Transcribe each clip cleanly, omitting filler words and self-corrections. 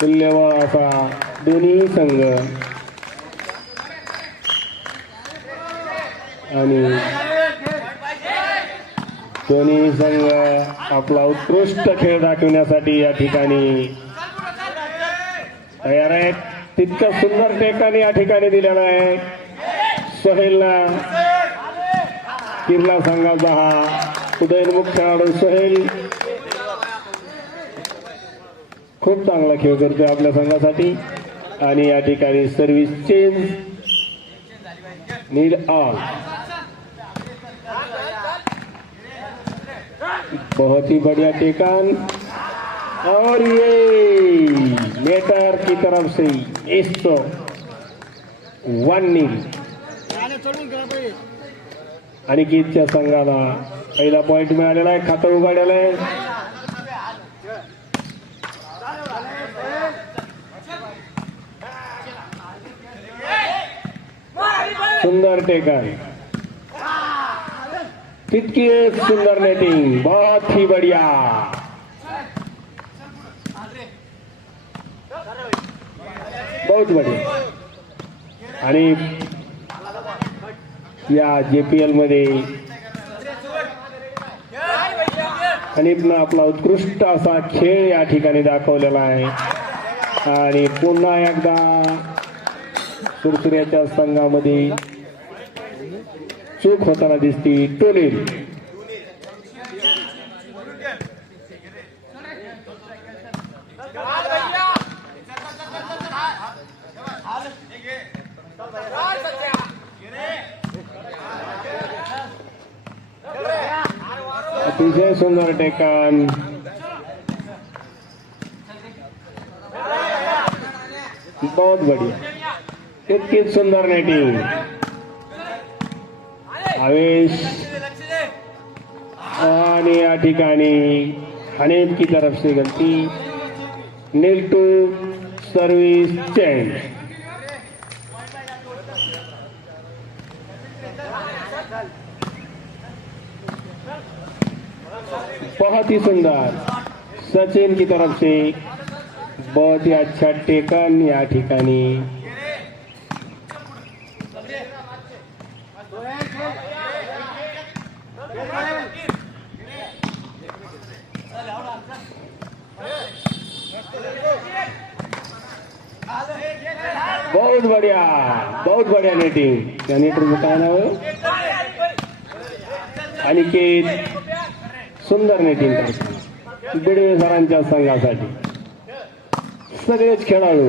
तुल्यबळ असा दोन्ही संघ आणि दोन्ही संघ आपला उत्कृष्ट खेळ दाखवण्यासाठी या ठिकाणी तयार आहेत. तितकं सुंदर टेकाने या ठिकाणी दिलेला आहे. सोहेलला किर्ला संघाचा हा उदयनमुख खेळाडू सोहेल खूप चांगला खेळ करतोय आपल्या संघासाठी. आणि या ठिकाणी सर्व्हिस चेंज नील ऑल. बहुत ही बढ़िया टेकान और ये नेटर की तरफ से इसको 1-0 अनिकेतच्या संघाला पहिला पॉइंट मिळालेला आहे. खातं उघडलेलं आहे. सुंदर टेकन, तितकी सुंदर नेटिंग, बहुत ही बढ़िया. बहुत बढ़िया. आणि या JPL मध्ये हनीफनं आपला उत्कृष्ट असा खेळ या ठिकाणी दाखवलेला आहे. आणि पुन्हा एकदा सुरसुर्याच्या संघामध्ये चूक होताना दिसती. टोलेल अतिशय सुंदर टेकन. बहुत बढ़िया. तितकीच सुंदर नेटिंग. आवेश आणि या ठिकाणी हनीफ की तरफ से गलती. नील टू सर्विस चेंज. बहुत ही सुंदर सचिन की तरफ से बहुत ही अच्छा टेकन या ठिकाणी. बहुत बढ़िया नेटिंग. त्या नेटरचं काय नाव आहे? अनिकेत सुंदर नेटिंग करतो बिडवे सरांच्या संघासाठी. सगळेच खेळाडू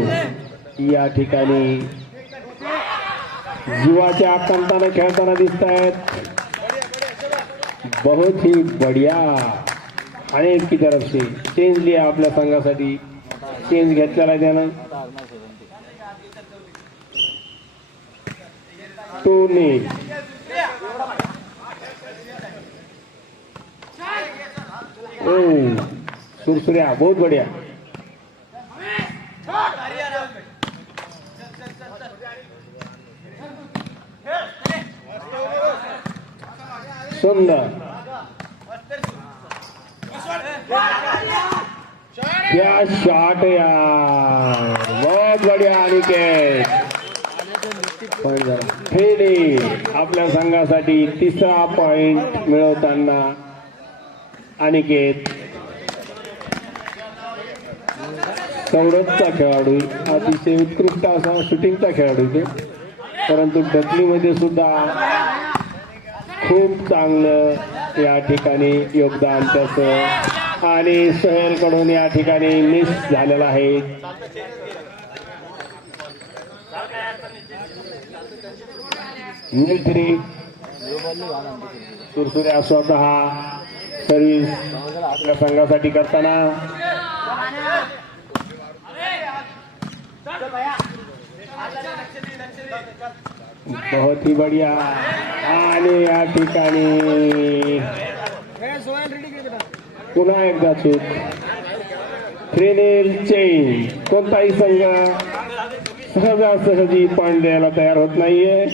या ठिकाणी जीवाच्या आकांताने खेळताना दिसत आहेत. बहुत ही बढ़िया. आणि की तरफ से चेंज लिया आपल्या संघासाठी. चेंज घेतलेला आहे त्यानं. 2-0. सुरसुर्या बहुत बढ़िया. सुंदर. क्या शॉट यार. बहुत बढ़िया अनिकेत. आपल्या संघासाठी तिसरा पॉइंट मिळवताना अनिकेत सौरभचा खेळाडू अतिशय उत्कृष्ट असा शूटिंगचा खेळाडू ते. परंतु डकलीमध्ये सुद्धा खूप चांगलं या ठिकाणी योगदान त्याचं. आणि सोहेलकडून या ठिकाणी मिस झालेला आहे. मिलिटरी सुरसुर्या स्वतः सर्व्हिस आपल्या संघासाठी करताना. बहुत ही बढ़िया. आणि या ठिकाणी पुन्हा एकदा चूक. 3-0 चेंज. कोणताही संघ सहजासहजी पॉइंट द्यायला तयार होत नाहीये.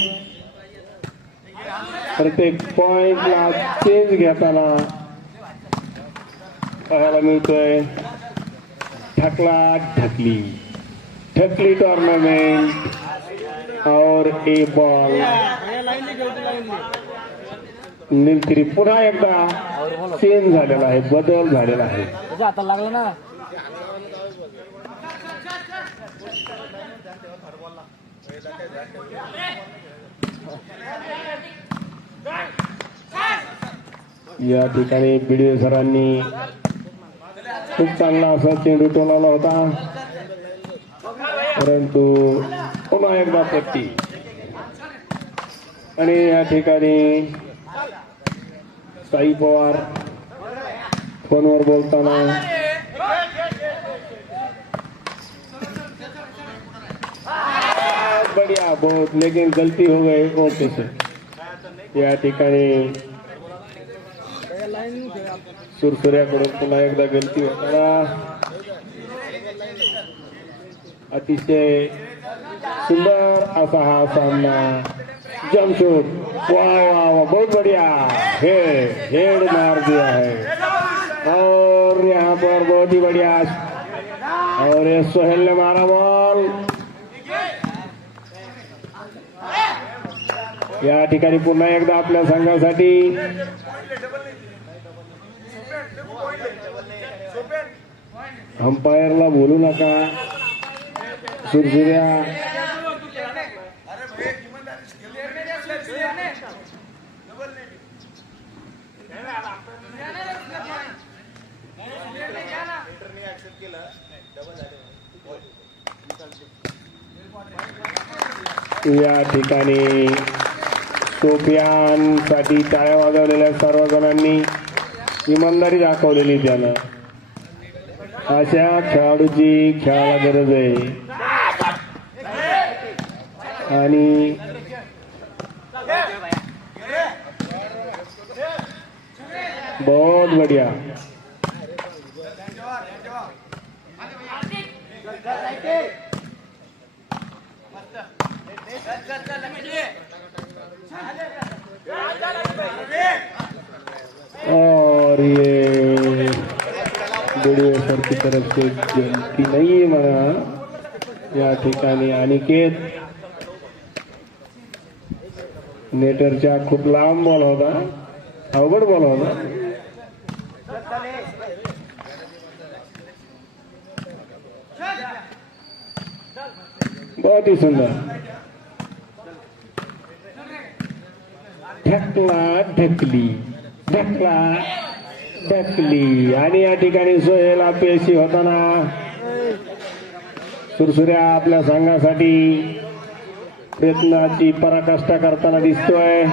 प्रत्येक पॉइंटला चेंज घेताना पाहायला मिळतोय. ढकला ढकली ढकली टूर्नामेंट और ए बॉल नीलगिरी पुन्हा एकदा चेंज झालेला आहे, बदल झालेला आहे. आता लागला ना. या ठिकाणी बिडवे सरांनी खूप चांगला असा चेंडू टोलावला होता, परंतु पुन्हा एकदा पट्टी. आणि या ठिकाणी साई पवार फोनवर बोलताना बढ़िया बहुत लेकिन गलती हो गई मोठे से. या ठिकाणी सुरसुऱ्याकडून पुन्हा एकदा गलती होताना अतिशय सुंदर असा हा सामना. जमशूट वाह वाह वाह बहुत बढ़िया हेड मार दिया है और यहाँ पर बहुत ही बढ़िया. और ये सोहेल ने मारा बॉल. या ठिकाणी पुन्हा एकदा आपल्या संघासाठी अंपायरला बोलू नका. सुरसुऱ्या या ठिकाणी सोफियानसाठी टाळ्या वाजवलेल्या सर्व जणांनी इमानदारी दाखवलेली. त्यानं अशा खेळाडूची खेळाला गरज आहे. आणि बहुत बढ़िया. और ये बिडवे सर की तरफ से गलती नहीं है म्हणा. या ठिकाणी अनिकेत नेटरच्या खूप लांब बॉल होता, अवघड बॉल होता. बहुत ही सुंदर ढकला ढकली ढकला ढकली. आणि या ठिकाणी सोहेल अपयशी होताना सुरसुऱ्या आपल्या संघासाठी प्रयत्नाची पराकाष्ठा करताना दिसतोय.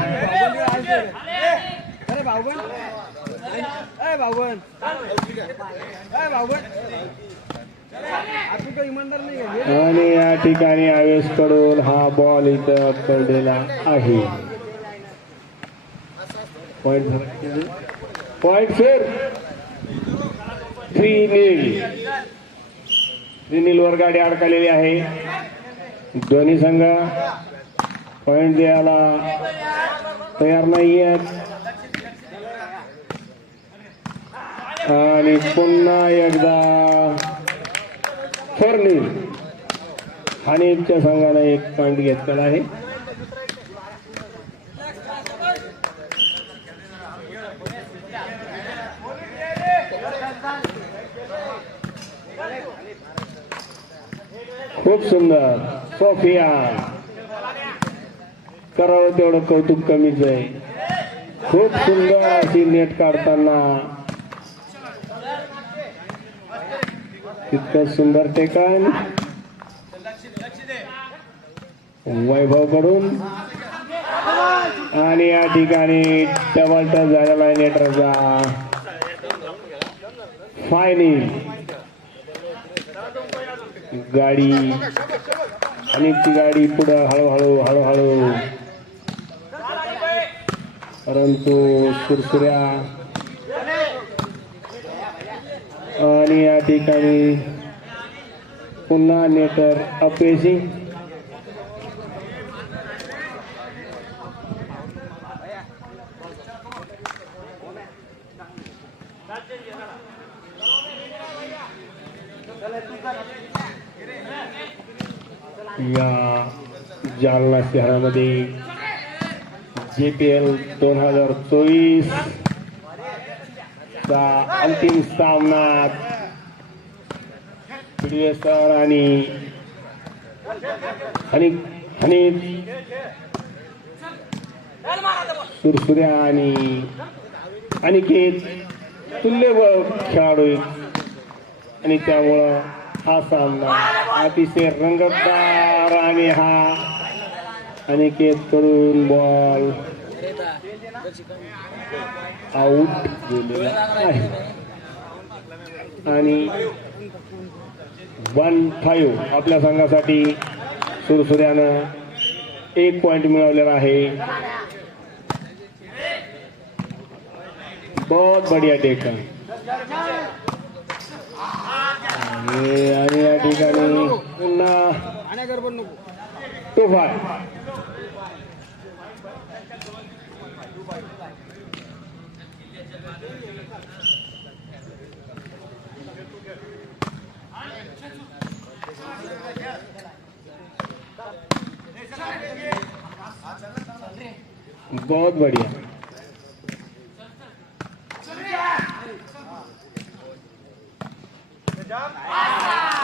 आणि या ठिकाणी आवेश कडून हा बॉल इथं पडलेला आहे. पॉइंट फिर 3-0. 3-0 वर गाडी अडकलेली आहे. दोन्ही संघ पॉइंट द्यायला तयार नाही आहेत. आणि पुन्हा एकदा 4-0 हनीफच्या संघाने एक पॉइंट घेतलेला आहे. खूप सुंदर सोफिया. करावं तेवढं कौतुक कमीच आहे. खूप सुंदर अशी नेट काढताना इतकं सुंदर टेकन वैभव कडून. आणि या ठिकाणी डबल टच झालेला आहे नेटरचा. फायनल गाडी आणि ती गाडी पुढं हळूहळू परंतु सुरसुऱ्या. आणि या ठिकाणी पुन्हा नेटर अपयशी. या जालना शहरामध्ये JPL 2024 चा अंतिम सामना सर आणि सुरसुर्या आणि अनिकेत तुल्यबळ खेळाडू आणि त्यामुळं हा सामना अतिशय रंगतदार आणि हा अनिकेत कडून बॉल आउट गेलेला आहे आणि 1-5 आपल्या संघासाठी सुरसुर्यानं 1 पॉइंट मिळवलेला आहे. बहुत बढ़िया टेकन आणि या ठिकाणी पुन्हा 2-5. बहुत बढ़िया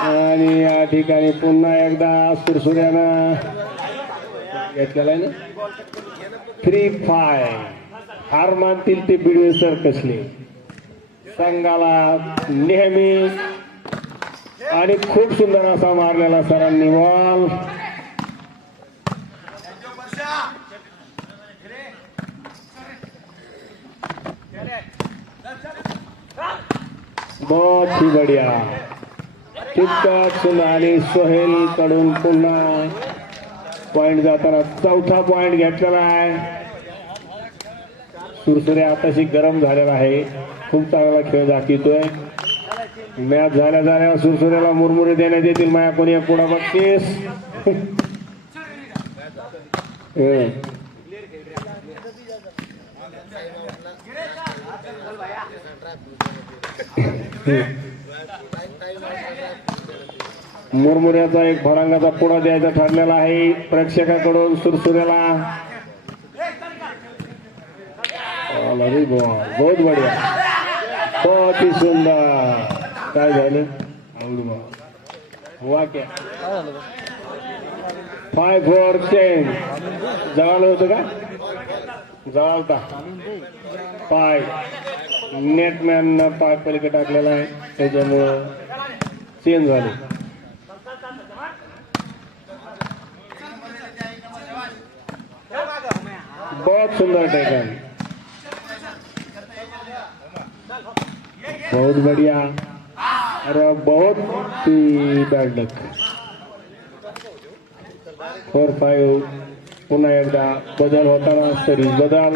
आणि या ठिकाणी पुन्हा एकदा सुरसुर्यानं घेतलेला ना 3-5. हार मानतील ते बिडवे सर कसले संघाला नेहमी आणि खूप सुंदर असा मारलेला सरांनी बॉल. बहुत ही बढ़िया तितकाच सुंदर आणि सोहेल कडून पुन्हा पॉइंट जाताना 4था पॉइंट घेतलेला आहे. सुरसुर्या आताशी गरम झालेला आहे. खूप चांगला खेळ दाखवतोय. मॅच झाल्या सुरसुर्याला मुरमुरे देण्यात येतील. माया कोणी एक पुढा बघतेस मुरमुऱ्याचा एक भडांगाचा पुढा द्यायचा ठरलेला आहे प्रेक्षकाकडून सुरसुर्याला. बहुत बढ़िया बहुत ही सुंदर. काय झालं हुआ क्या 5-4 चेंज जवळ होतं का जवळता पाय नेटमॅन पाय पलीकडे टाकलेला आहे त्याच्यामुळं चेंज झाले. बहुत सुंदर टेकन बहुत बढ़िया. अरे बहुत ही बैड लक. 4-5 पुन्हा एकदा बदल होताना तरी बदल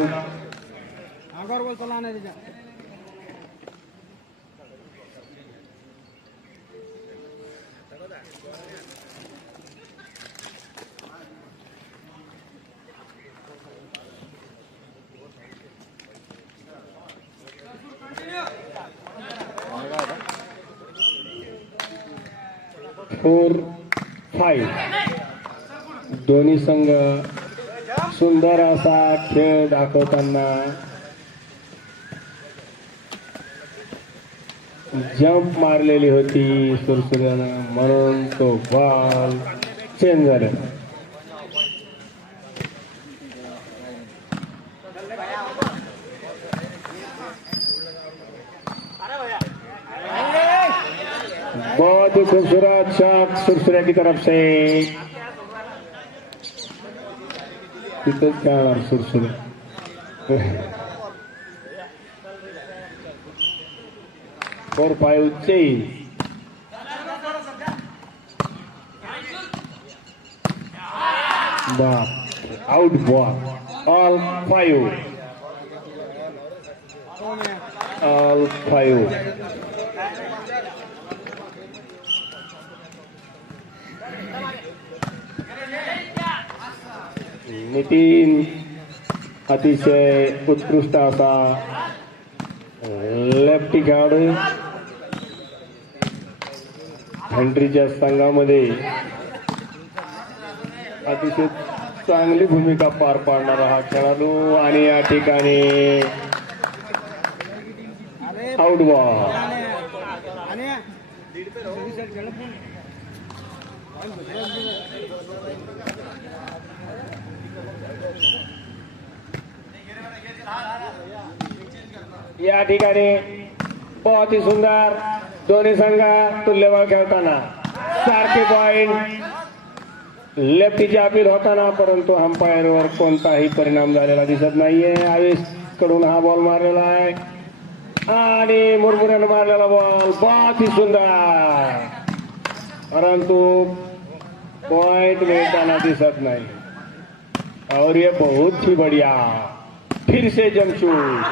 4-5 दोन्ही संघ सुंदर असा खेळ दाखवताना जंप मारलेली होती सुरसुर्यानं म्हणून तो बॉल चेंज झाला. बहुत ही खूबसूरत शॉट सुरसुर्या की तरफ से. तिथेच खेळणार सुरसुर्या. 4-5 change. Out ball all 5 all 5. Nitin अतिशय उत्कृष्ट असा लेफ्टी खेळाडू हंड्रीच्या संघामध्ये अतिशय चांगली भूमिका पार पाडणारा हा खेळाडू आणि या ठिकाणी आउट बॉल. या ठिकाणी बहुत ही सुंदर दोन्ही संघ तुल्यबळ खेळताना सारखे पॉइंट लेफ्टीची अपील होताना, परंतु अंपायरवर कोणताही परिणाम झालेला दिसत नाहीये. आवेश कडून हा बॉल मारलेला आहे आणि मुरमुऱ्यानं मारलेला बॉल बहुत ही सुंदर, परंतु पॉइंट मिळताना दिसत नाही. और ये बहुत ही बढ़िया फिर से जमशूद.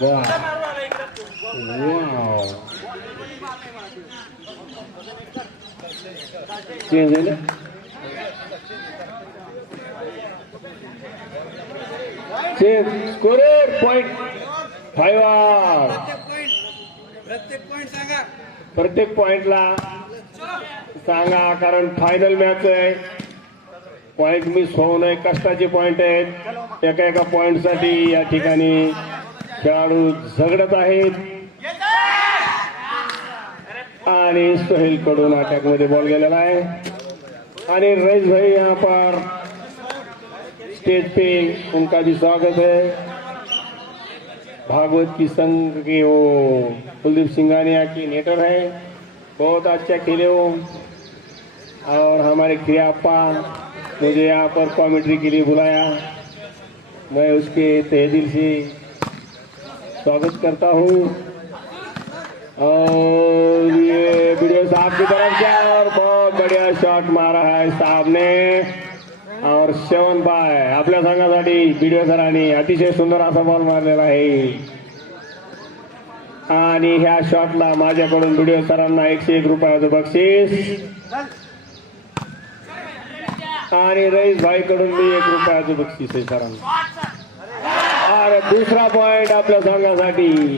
वाह चेंज है ना. Scorer point 5. प्रत्येक पॉइंटला सांगा, कारण फायनल मॅच आहे. पॉइंट मिस होऊ नये, कष्टाचे पॉइंट आहेत. एका एका पॉइंट साठी या ठिकाणी खेळाडू झगडत आहेत. आणि सोहेल कडून अटॅक मध्ये बॉल गेलेला आहे आणि रईस भाई यहाँ पर स्टेज पे उनका भी स्वागत है. भागवत की संघ के वो कुलदीप सिंघानिया की नेटर है, बहुत अच्छा खेले हो. और हमारे क्रियाप्पा मुझे यहाँ पर कॉमेंट्री के लिए बुलाया, मैं उसके तहे दिल से स्वागत करता हूँ. और ये वीडियो साहब की तरफ से और बहुत बढ़िया शॉट मारा है साहब ने. और श्रवण बाय आपल्या संघासाठी वीडियो सरांनी अतिशय सुंदर असा बॉल मारलेला आहे. आणि ह्या शॉटला माझ्याकडून व्हिडिओ सरांना 101 रुपयाचं बक्षीस आणि रईस भाई कडून मी 1 रुपयाचं बक्षीस आहे सरांना. आणि दुसरा पॉइंट आपल्या संघासाठी.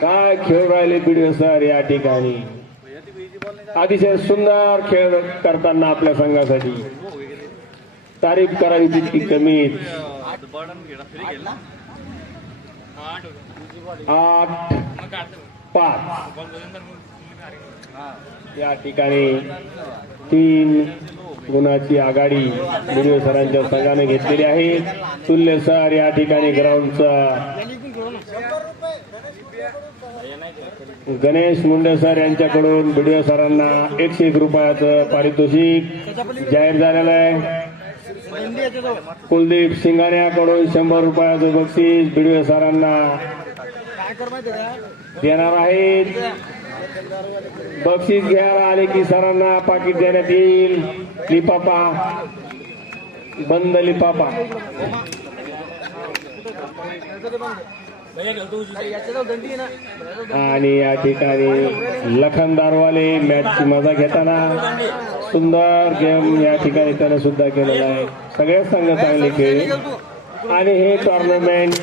काय खेळ राहिले व्हिडिओ सर या ठिकाणी. अतिशय सुंदर खेळ करताना आपल्या संघासाठी तारीफ करावी तितकी कमीच. 8-5 या ठिकाणी 3 गुणाची आघाडी व्हिडिओ सरांच्या संघाने घेतलेली आहे. तुल्य सर या ठिकाणी ग्राउंडचा गणेश मुंडे सर यांच्याकडून व्हिडिओ सरांना 101 रुपयाचं पारितोषिक जाहीर झालेलं आहे. कुलदीप सिंघानियाकडून 100 रुपयाचं बक्षीस व्हिडिओ सरांना देणार आहेत. बक्षीस घ्यायला आले की सरांना पाकिट देण्यात येईल. लिपापा बंद लिपापा. आणि या ठिकाणी लखनदारवाले मॅचची मजा घेताना सुंदर गेम या ठिकाणी त्याने सुद्धा केलेला आहे. सगळ्या संघ चांगले खेळले आणि हे टुर्नामेंट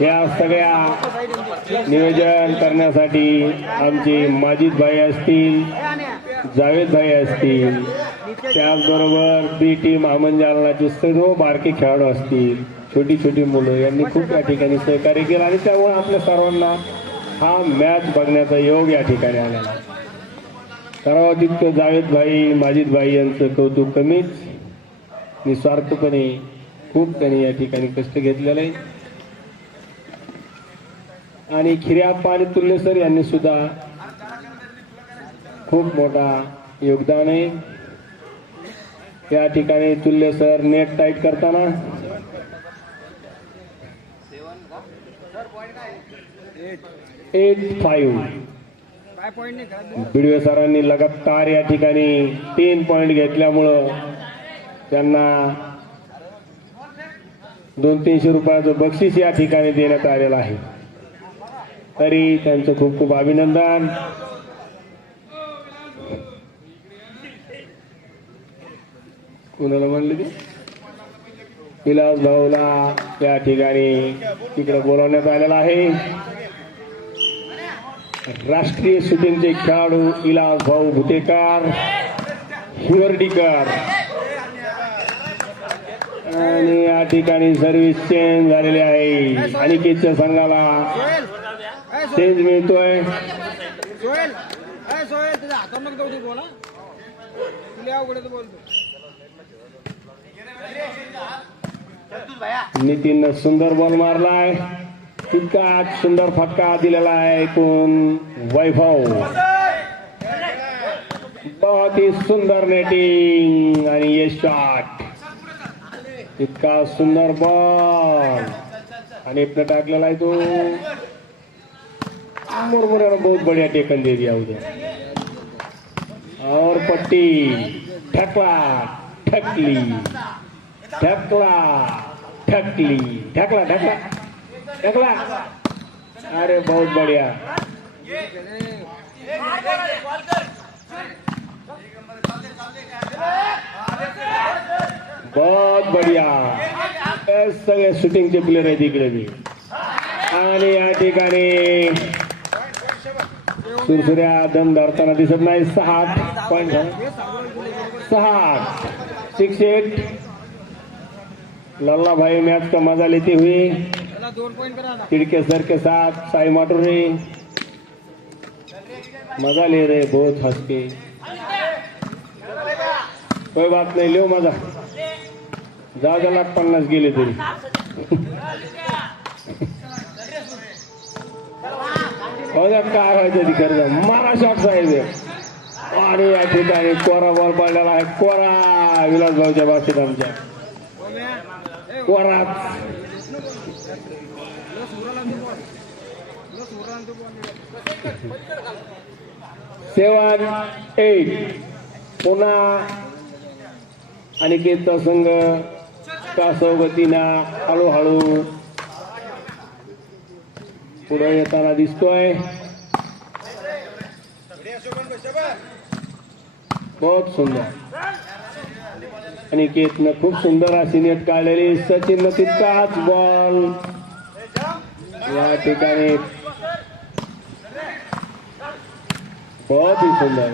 या सगळ्या नियोजन करण्यासाठी आमचे माजिद भाई असतील, जावेद भाई असतील, त्याचबरोबर बी टीम अमन जालनाचे सर्व बारके खेळाडू असतील, छोटी छोटी मुलं यांनी खूप या ठिकाणी सहकार्य केलं आणि त्यामुळे आपल्या सर्वांना हा मॅच बघण्याचा योग या ठिकाणी आलेला. करावं तितकं जावेद भाई माजिद भाई यांचं कौतुक कमीच. निस्वार्थपणे खूप त्यांनी या ठिकाणी कष्ट घेतलेलं आहे. आणि खिऱ्याप्पा आणि तुल्य सर यांनी सुद्धा खूप मोठा योगदान आहे या ठिकाणी. तुल्य सर नेट टाईट करताना 8-5 व्हिडिओ सरांनी लगातार या ठिकाणी 3 पॉइंट घेतल्यामुळं त्यांना 200-300 रुपयाचं बक्षीस या ठिकाणी देण्यात आलेलं आहे. तरी त्यांचं खूप खूप अभिनंदन. कोणाला म्हणले ते विलास भाऊला या ठिकाणी तिकडे बोलवण्यात आलेला आहे. राष्ट्रीय शूटिंगचे खेळाडू विलास भाऊ भुतेकर हिवर्डीकर आणि या ठिकाणी सर्व्हिस चेंज झालेली आहे. अनिकेतच्या संघाला चेंज मिळतोय. नितीन सुंदर बॉल मारलाय. तितकाच सुंदर फटका दिलेला आहे कोण वैभव. बहुत ही सुंदर नेटिंग आणि ये शॉट. इतका सुंदर बॉल आणि टाकलेला आहे तो. मुरमुरे बहुत बढ़िया टेकन दे दिया उधर और पट्टी ठकला ठकली ठकला ठकली ठकला ठकला ठकला. अरे बहुत बढ़िया. बहुत बढ़िया. सगळे शूटिंगचे प्लेयर आहेत इकडे बी. आणि या ठिकाणी सुरसुर्या दम धरताना दिसत नाही. 6.8 लल्ला भाई मैच का मजा लेते हुए खिड़के सर के साथ साई माटुरे मजा ले रहे बहुत हंस के. कोई बात नहीं लो मजा. जा 50 गेले तरी. काय व्हायचं तिकडे मारा शॉट साहेब. आणि या ठिकाणी कोरा बॉल पडलेला आहे. कोरा विलास भाऊच्या भाषेत आमच्या कोरा. 7-8 पुन्हा अनिकेतचा संघ कासवगतीनं हळूहळू पुढे येताना दिसतोय. बहुत सुंदर अनिकेतनं खूप सुंदर अशी नेट काढलेली. सचिन तितकाच बॉल या ठिकाणी बहुत ही सुंदर.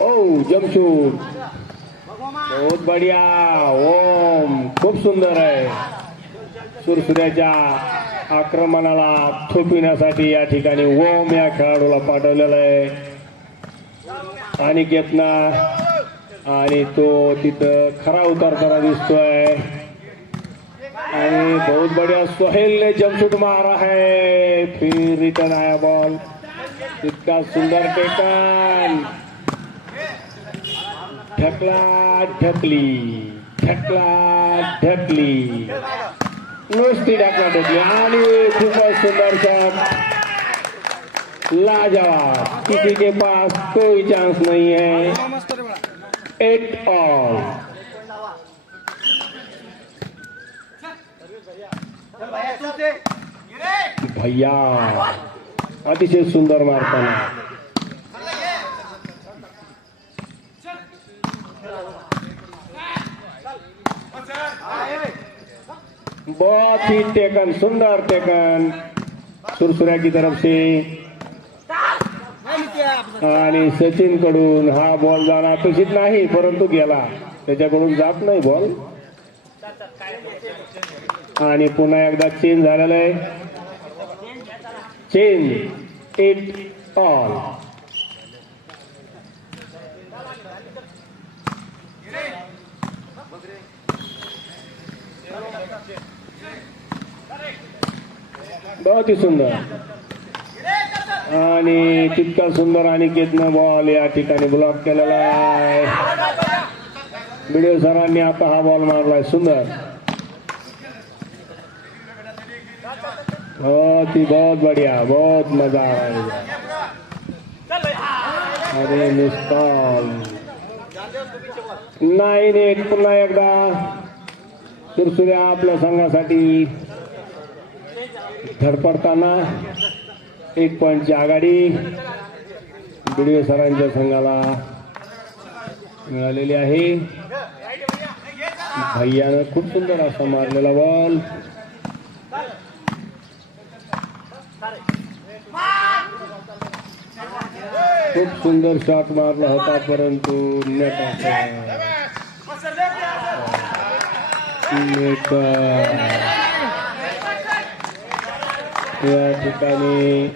ओ जमशूद बहुत बढ़िया. ओम खूप सुंदर आहे. सुरसुर्याच्या आक्रमणाला थोपविण्यासाठी या ठिकाणी ओम या खेळाडूला पाठवलेला आहे अनिकेतना. आणि तो तिथं खरा उतरताना दिसतोय. आणि बहुत बढ़िया सोहेल ने जमशूट मारा है. फिर रिटर्न आया बॉल. इतका सुंदर टेकन. ढकला ढकली ढकला ढकली नुसती ढकला ढकली. आणि खूपच सुंदर शॉट. लाजवाब. किसी के पास कोई चांस नहीं है. 8 ऑल. भैया अतिशय सुंदर मारताना. बहुत ही टेकन सुंदर टेकन सुरसुर्या की तरफ से. आणि सचिन कडून हा बॉल जाणं अपेक्षित नाही परंतु गेला. त्याच्याकडून जात नाही बॉल. आणि पुन्हा एकदा चेंज झालेला आहे. Change 8 all. बहुत ही सुंदर. आणि तितका सुंदर अनिकेतनं बॉल या ठिकाणी ब्लॉक केलेला आहे. व्हिडिओ सरांनी आता हा बॉल मारलाय. सुंदर. बहुत बढ़िया. बहुत मजा आ रहा है. अरे निष्काल 9-8 पुन्हा एकदा सुरसुर्या आपल्या संघासाठी धडपडताना 1 पॉइंटची आघाडी व्हिडिओ सरांच्या संघाला मिळालेली आहे. भैयानं खूप सुंदर असा मारलेला बॉल. खूप सुंदर शॉट मारला होता परंतु नेट या ठिकाणी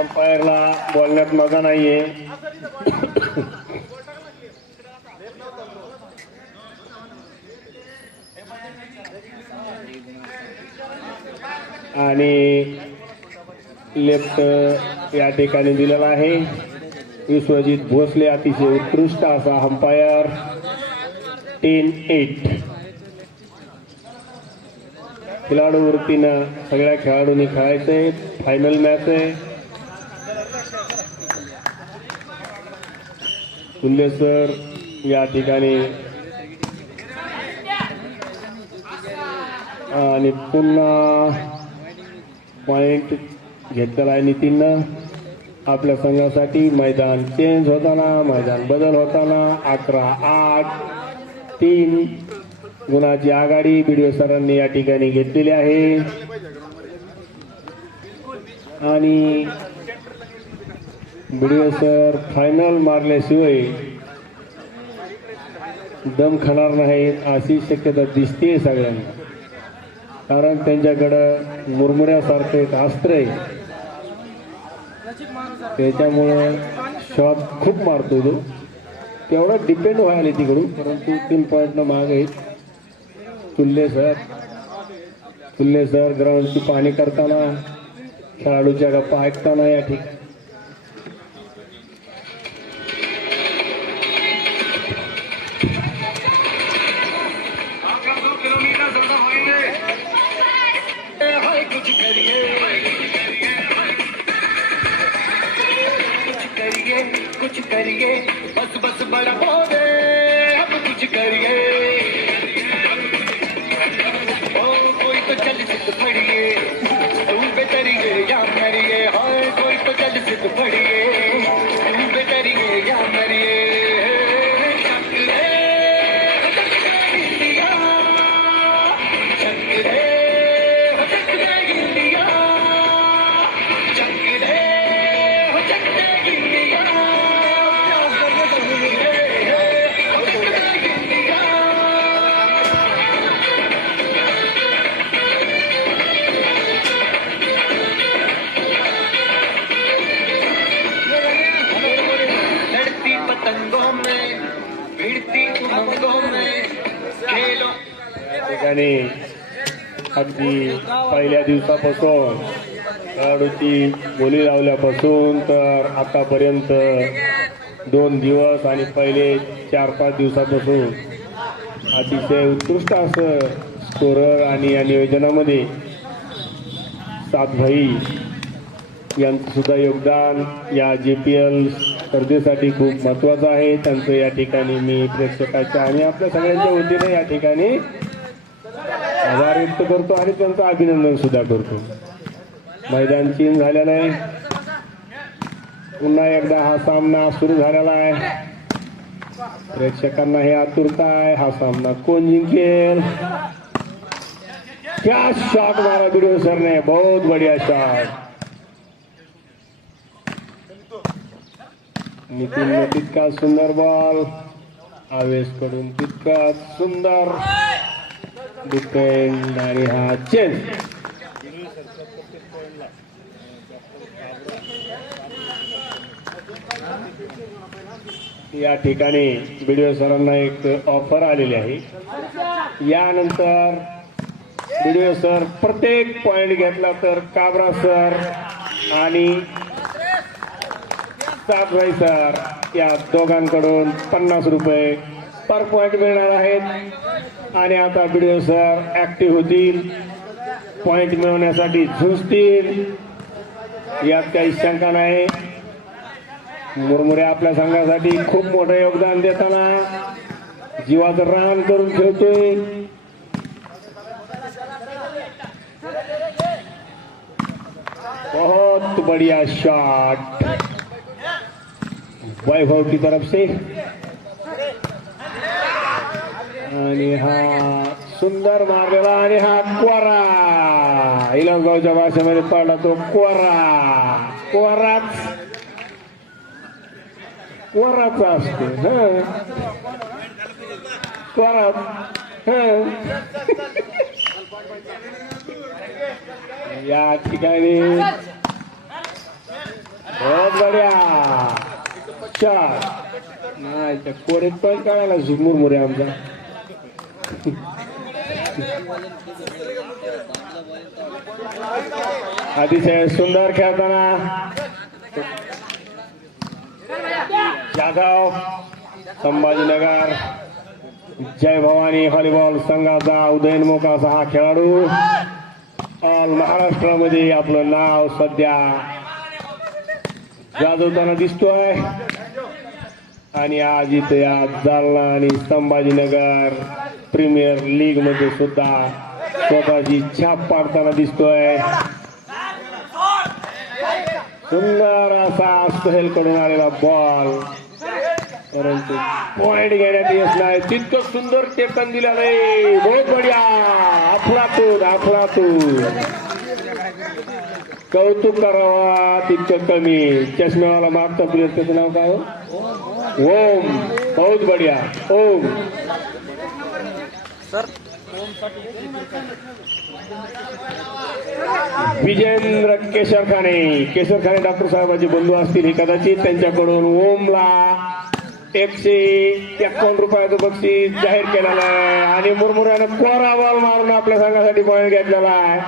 अंपायरला बोलण्यात मजा नाहीये. आणि लेफ्ट या ठिकाणी दिलेला आहे विश्वजित भोसले. अतिशय उत्कृष्ट असा अंपायर. 10-8 खेळाडू वृत्तीनं सगळ्या खेळाडूंनी खेळायचंय. फायनल मॅच आहे. कुल्ले सर या ठिकाणी आणि पुन्हा पॉइंट घेतलेला आहे नितीननं आपल्या संघासाठी. मैदान चेंज होताना, मैदान बदल होताना 11-8 3 गुणाची आघाडी बीडीओ सरांनी या ठिकाणी घेतलेली आहे. आणि बीडीओ सर फायनल मारल्याशिवाय दम खाणार नाहीत अशी शक्यता दिसते सगळ्यांना. कारण त्यांच्याकडं मुरमुऱ्यासारखं एक अस्त्र आहे. त्याच्यामुळं शॉट खूप मारतो तो. तेवढा डिपेंड व्हायला तिकडून. परंतु 3 पॉईंटनं माग आहेत तुल्ले सर ग्राउंडची पाहणी करताना, खेळाडूच्या गप्पा ऐकताना या ठिकाणी. कुछ करिए बस बस बड़ा हो गए अब कुछ करिए ओ कोई तो चल सिद्ध पड़िए तुम बेतरिए या मरिए हाय कोई तो चल सिद्ध पड़िए तुम बेतरिए या मरिए ठिकाणी अगदी पहिल्या दिवसापासून खेळाडूची बोली लावल्यापासून तर आतापर्यंत 2 दिवस आणि पहिले 4-5 दिवसापासून अतिशय उत्कृष्ट असं स्कोरर आणि या नियोजनामध्ये सातभाई यांचं सुद्धा योगदान या JPL स्पर्धेसाठी खूप महत्त्वाचं आहे. त्यांचं या ठिकाणी मी प्रेक्षकाच्या आणि आपल्या सगळ्यांच्या वतीने या ठिकाणी आभार व्यक्त करतो आणि त्यांचं अभिनंदन सुद्धा करतो. मैदान चेंज झालेलं आहे. पुन्हा एकदा हा सामना सुरू झालेला आहे. प्रेक्षकांना हे आतुरता आहे हा सामना कोण जिंकेल. क्या शॉट मारा बीडीओ सर ने, बहुत बढ़िया शॉट. नितीनने तितका सुंदर बॉल, आवेश कडून तितका सुंदर डिपेंड आणि हा चेंज. या ठिकाणी बीडीओ सरांना एक ऑफर आलेली आहे. यानंतर बीडीओ सर प्रत्येक पॉइंट घेतला तर काबरा सर आणि सातभाई सर या दोघांकडून 50 रुपये पर पॉइंट मिळणार आहेत. आणि आता बीडीओ सर ऍक्टिव्ह होतील, पॉइंट मिळवण्यासाठी झुंजतील यात काही शंका नाही. मुरमुरे आपल्या संघासाठी खूप मोठं योगदान देताना जीवाचं रान करून खेळतोय. बहुत बढ़िया शॉट वैभव की तरफ से. आणि हा सुंदर मारलेला आणि हा कोरा. इलमगावच्या भाषेमध्ये पडला तो कोरा. कोराच असतो. कोराच या ठिकाणी बहुत बढिया शॉट. नाही त्या कोरेत पण कळायला मुरमुरे आमचा. अतिशय सुंदर खेळताना जाधव संभाजीनगर जय भवानी व्हॉलीबॉल संघाचा उदयनमुख असा हा खेळाडू ऑल महाराष्ट्रामध्ये आपलं नाव सध्या गाजवताना दिसतोय. आणि आज इथे जालना आणि संभाजीनगर प्रीमियर लीग मध्ये सुद्धा स्वतःची छाप पाडताना दिसतोय. सुंदर असा सोहेल कडून आलेला बॉल, परंतु पॉइंट घेण्यात यश नाही. तितकं सुंदर टेकन दिलं नाही. बहुत बढिया. अफलातून कौतुक करावा तितकं कमी. चष्म्यावाला मागचा प्लेअर त्याचं नाव काय? ओम. बहुत बढिया ओम. विजेंद्र केशरखाने डॉक्टर साहेबांचे बंधू असतील हे कदाचित. त्यांच्याकडून ओमला 151 रुपयाचं बक्षीस जाहीर केलेलं आहे. आणि मुरमुऱ्यानं कोरा बॉल मारून आपल्या संघासाठी पॉईंट घेतलेला आहे.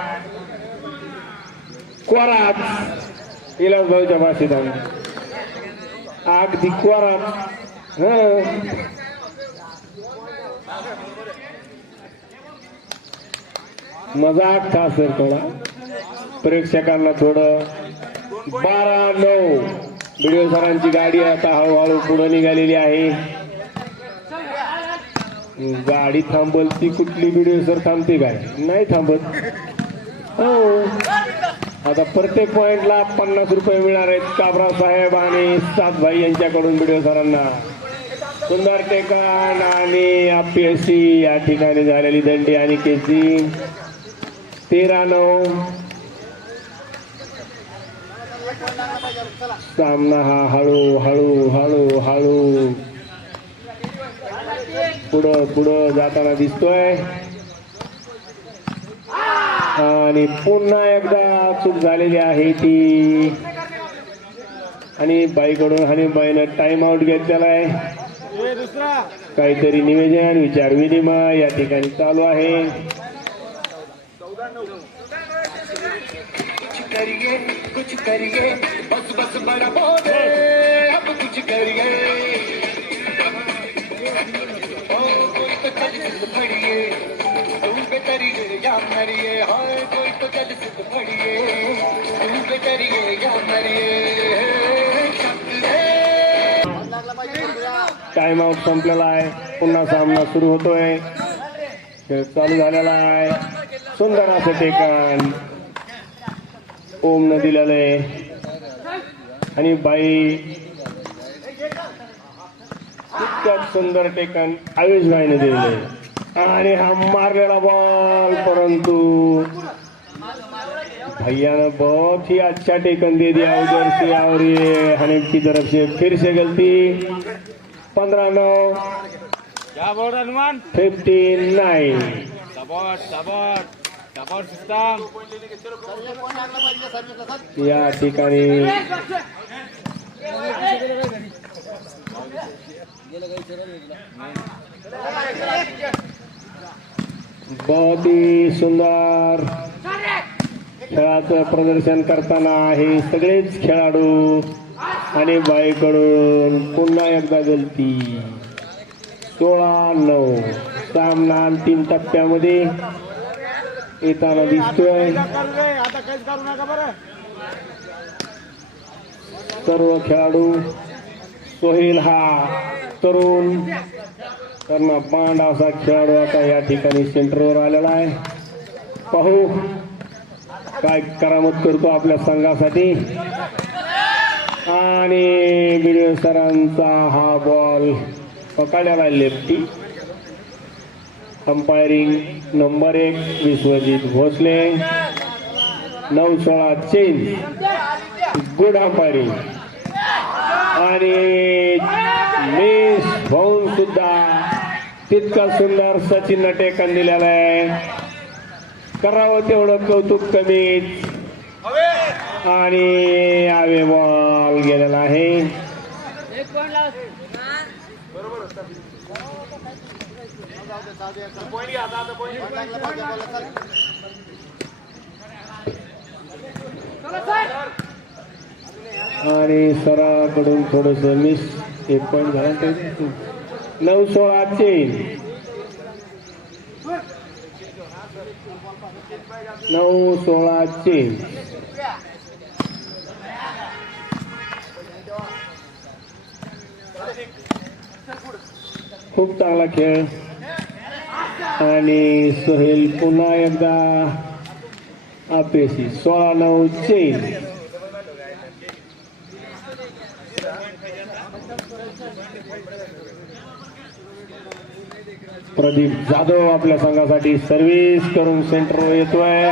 कोराच इलासभाऊच्या भाषेत अगदी कोराच. मजाक था सर थोडा. प्रेक्षकांना थोडं 12-9 व्हिडिओ सरांची गाडी आता हळूहळू पुढे निघालेली आहे. गाडी थांबल ती कुठली व्हिडिओ सर थांबते काय? नाही थांबत. हो आता प्रत्येक पॉइंटला 50 रुपये मिळणार आहेत काबरा साहेब आणि सात भाई यांच्याकडून व्हिडिओ सरांना. सुंदर टेकन आणि अपयशी या ठिकाणी झालेली दंडी आणि केची. 13-9 सामना हा हळू पुढं जाताना दिसतोय. आणि पुन्हा एकदा चूक झालेली आहे ती. आणि बाईकडून हनीबाईनं टाइम आउट घेतलेला आहे. काहीतरी निवेदन विचार विनिमय या ठिकाणी चालू आहे. कुछ करिए बस बड़ा बोले अब कुछ करिए. कोई तो चल सिद्ध फड़िए तू बेतरिए या मरिए. हाय कोई तो चल सिद्ध फड़िए तू बेतरिए या मरिए. टाइम आउट संपलेला आहे. पुन्हा सामना सुरू होतोय. खेळ चालू झालेला आहे. सुंदर असं टेकन ओमनं दिलेलं आहे. आणि बाई तितक्यात सुंदर टेकन आयुष भाईने दिलेले. आणि हा मारलेला बॉल, परंतु भैया ने बहुत ही अच्छा टेकन दे दिया उधर से. और ये हनीफ की तरफ से फिर से गलती. 15-9 15-9 या ठिकाणी बहुत ही सुंदर खेळाचं प्रदर्शन करताना हे सगळेच खेळाडू. आणि बाईकडून पुन्हा एकदा गलती. 16-9 सामना अंतिम टप्प्यामध्ये येताना दिसतोय. सर्व खेळाडू. सोहेल हा तरुण त्यांना पांड असा खेळाडू आता या ठिकाणी सेंटरवर आलेला आहे. पाहू काय करामत करतो आपल्या संघासाठी. आणि बिडवे सरांचा हा बॉल पकडलेला आहे lefty. Umpiring number 1 Vishwajit Bhosale. 9-16 change. Good umpiring. आणि मिस होऊन सुद्धा तितका सुंदर सचिन टेकन दिलेला आहे. करावं तेवढं कौतुक कमीच. आणि आवे बॉल गेलेला आहे. आणि सराकडून थोडस मिस. 1 पॉईंट झाला. 9-16 चेंज. 9-16 चेंज. खूप चांगला खेळ. आणि सोहेल पुन्हा एकदा अपयशी. 16-9 चेंज. प्रदीप जाधव आपल्या संघासाठी सर्व्हिस करून सेंटरवर येतोय.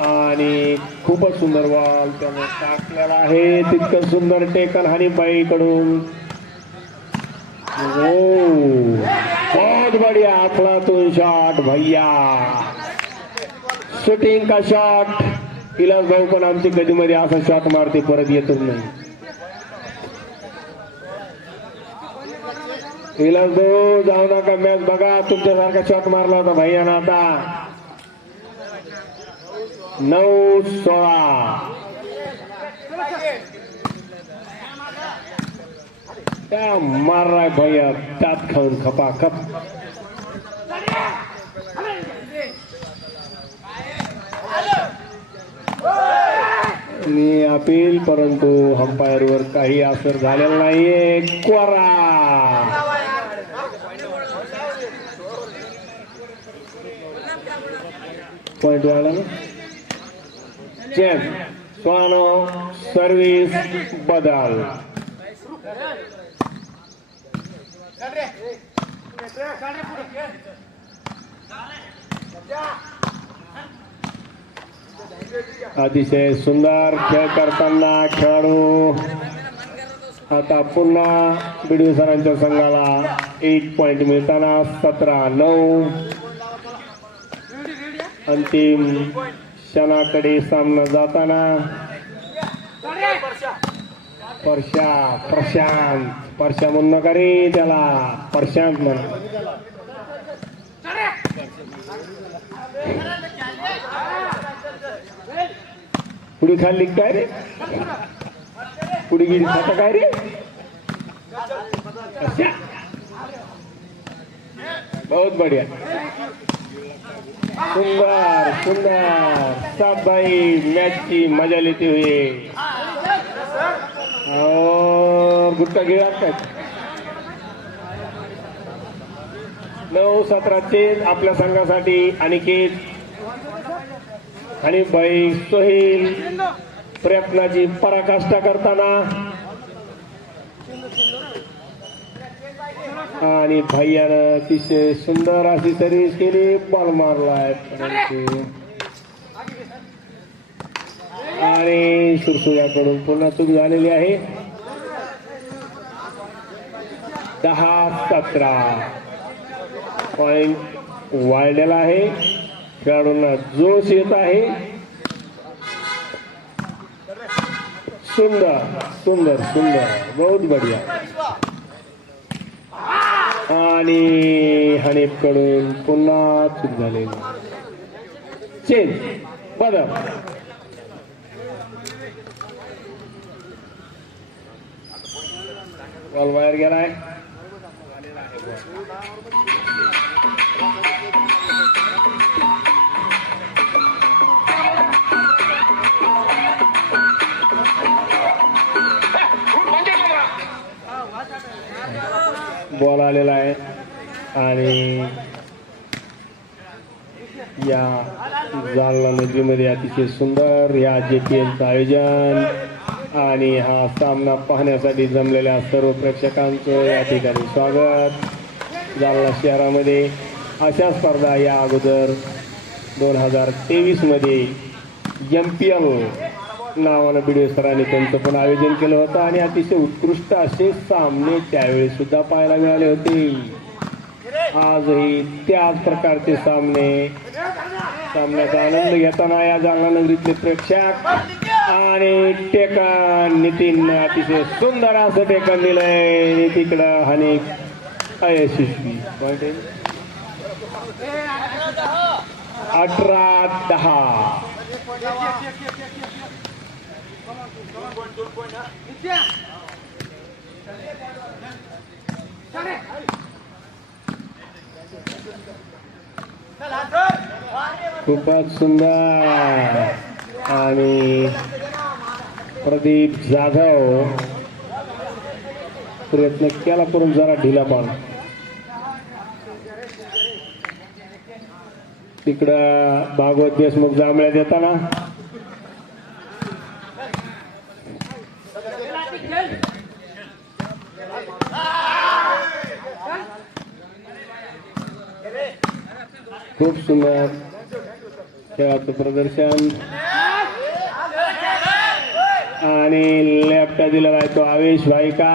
आणि खूपच सुंदर बॉल त्याने टाकलेला आहे. तितकं सुंदर टेकन हनीबाईकडून. बहुत बढ़िया अफलातून शॉट भैया. शूटिंग का शॉट. इलाज भाऊ पण आमची कधी मध्ये असा शॉट मारते परत येतच नाही. इलाज भाऊ जाऊ नका मॅच बघा. तुमच्यासारखा शॉट मारला होता भैयाना. आता 9-16 क्या मार रहा है भैया. त्यात खाऊन खपाखप. मी अपील परंतु अंपायरवर काही असर झालेला नाहीये. कोरा. पॉइंट वाला ना. चेंज. स्वानो सर्व्हिस बदल. अतिशय सुंदर खेळ करताना खेळाडू. आता पुन्हा बिडवे सरांच्या संघाला 8 पॉइंट मिळताना 17-9. अंतिम क्षणाकडे सामना जाताना प्रशांत म्हणू नका रे त्याला. प्रशांत म्हणा. पुडी खाल्ली काय रे. पुडी गिरी खाता काय रे. बहुत बढ़िया. सुंदर सब भाई मैच की मजा लेते हुए. और गुटका गिरा काय. 9-17 चेंज आपल्या संघासाठी. अनिकेत आणि बाई सोहेल प्रयत्नाची पराकाष्ठा करताना. आणि भैयानं अतिशय सुंदर अशी सर्व्हिस केली. बॉल मारलाय परंतु आणि सुरसुऱ्याकडून पुन्हा चूक झालेली आहे. 10-17 पॉइंट वाढलेला आहे. खेळाडूंना जोश येत आहे. सुंदर बहुत बढ़िया. आणि हनीफकडून पुन्हा चूक झालेली. चेंज बदल. बॉल बाहेर गेलाय. बॉल आलेला आहे. आणि या जालना नगरीमध्ये अतिशय सुंदर या JPLचं आयोजन आणि हा सामना पाहण्यासाठी जमलेल्या सर्व प्रेक्षकांचं या ठिकाणी स्वागत. जालना शहरामध्ये अशा स्पर्धा या अगोदर 2023 मध्ये MPL नावानं BDO सरांनी त्यांचं पण आयोजन केलं होतं आणि अतिशय उत्कृष्ट असे सामने त्यावेळी सुद्धा पाहायला मिळाले होते. आजही त्याच प्रकारचे सामन्याचा आनंद घेताना या जालना नगरीतले प्रेक्षक आणि टेकन नितीन अतिशय सुंदर असं टेकन दिलंय तिकडं आणि अयशस्वी 18-10. खूपच सुंदर आणि प्रदीप जाधव प्रयत्न केला करून जरा ढिला पान तिकडं भागवत देशमुख जांभळ्या देताना खूप सुंदर खेळाचं प्रदर्शन आणि लेफ्ट दिलेला आहे तो आवेश भाई का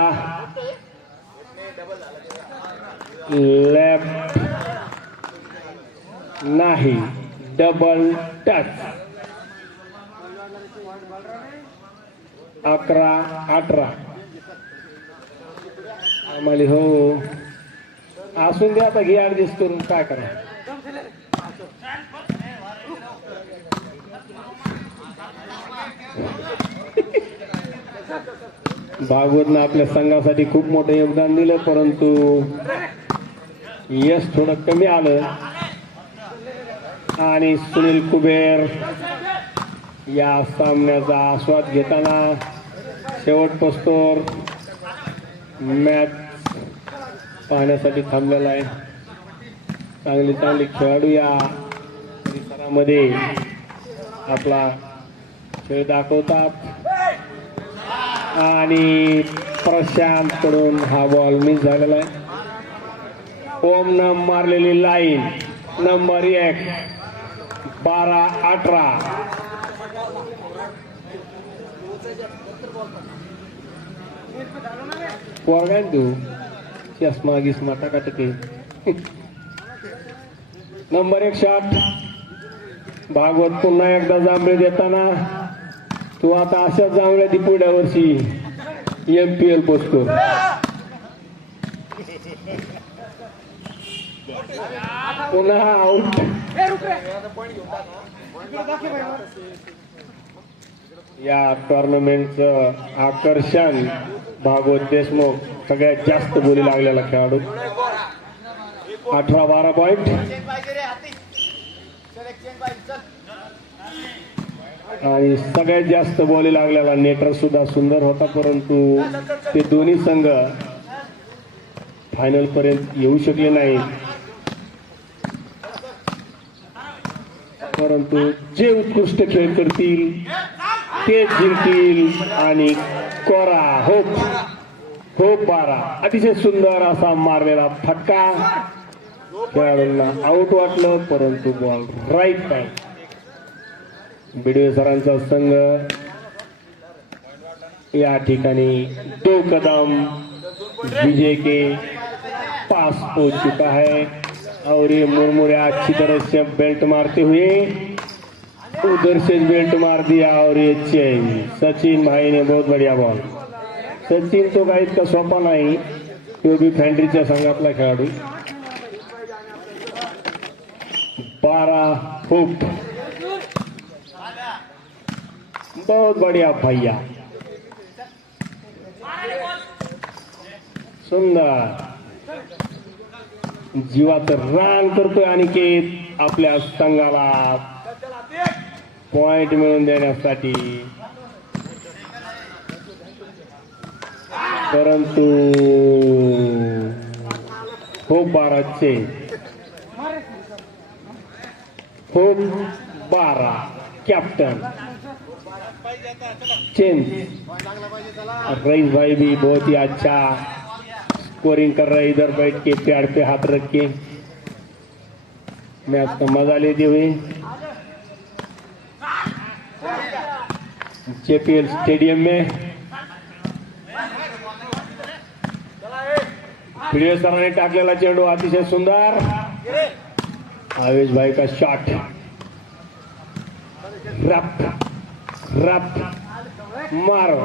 लेफ्ट नाही डबल टच 11-18 आम्हाला हो असून द्या आता घे ऍडजस्ट करून काय करा. भागवतनं आपल्या संघासाठी खूप मोठं योगदान दिलं परंतु यश थोडं कमी आलं आणि सुनील कुबेर या सामन्याचा आस्वाद घेताना शेवटपास्तोर मॅच पाहण्यासाठी थांबलेला आहे. चांगली खेळाडू या परिसरामध्ये आपला खेळ दाखवतात आणि प्रशांत कडून हा बॉल मिस झालेला आहे. ओमनं मारलेली लाईन नंबर 1 12-18. पोरगा तू चष्मा गिस्मा टाकाटके नंबर 1 शॉट. भागवत पुन्हा एकदा जांभळे देताना तू आता अशाच जांभळ्या ती पुढल्या वर्षी MPL पोचतो. पुन्हा आउट. या टुर्नामेंटचं आकर्षण भागवत देशमुख सगळ्यात जास्त बोली लागलेला खेळाडू 18-12 पॉइंट आणि सगळ्यात जास्त बोली लागलेला नेटर सुद्धा सुंदर होता परंतु ते दोन्ही संघ फायनल पर्यंत येऊ शकले नाही. परंतु जे उत्कृष्ट खेळ करतील ते जिंकतील आणि कोरा होप 12 अतिशय सुंदर असा मारलेला फटका खेळाडूंना आउट वाटलं परंतु बॉल राईट टाइम. BDO सरांचा संघ या ठिकाणी 2 कदम विजय के पास हो चुका है और ये मुरमुरिया अच्छी तरह से बेल्ट मारते हुए उधर से बेल्ट मार दिया और ये चेंज. सचिन भाई ने बहुत बढ़िया बॉल. सचिन तो काही इतका सोपा नाही तो भी फॅन्ड्रीच्या संघातला खेळाडू. 12 फूट बहुत बढ़िया भैया सुंदर जीवाचं रान करतोय अनिकेत आपल्या संघाला पॉइंट मिळवून देण्यासाठी परंतु hope 12 change, hope 12 captain change. Rais भाई भी बहुत ही अच्छा स्कोरिंग कर रहे हैं इधर बैठ के, पैड पे हाथ रख के मैच का मजा लेते हुए। जेपीएल स्टेडियम में भिडे सरांनी टाकलेला चेंडू अतिशय सुंदर, आवेश भाई का शॉट, रप रप मारो,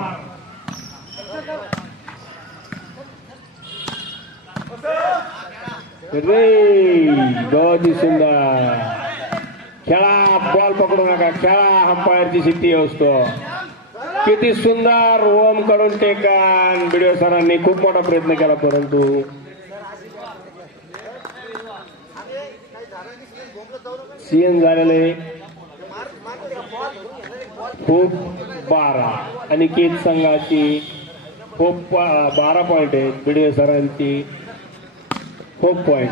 बहुत ही सुंदर खेळा, बॉल पकडू नका, खेळा, अंपायरची शिट्टी असतो। किती सुंदर ओम कडून टेकन भिडे सरांनी खूप मोठा प्रयत्न केला, परंतु सीएन झालेले खूप 12 आणि केत संघाची खूप 12 पॉइंट आहेत, भिडे सरांची खूप पॉइंट।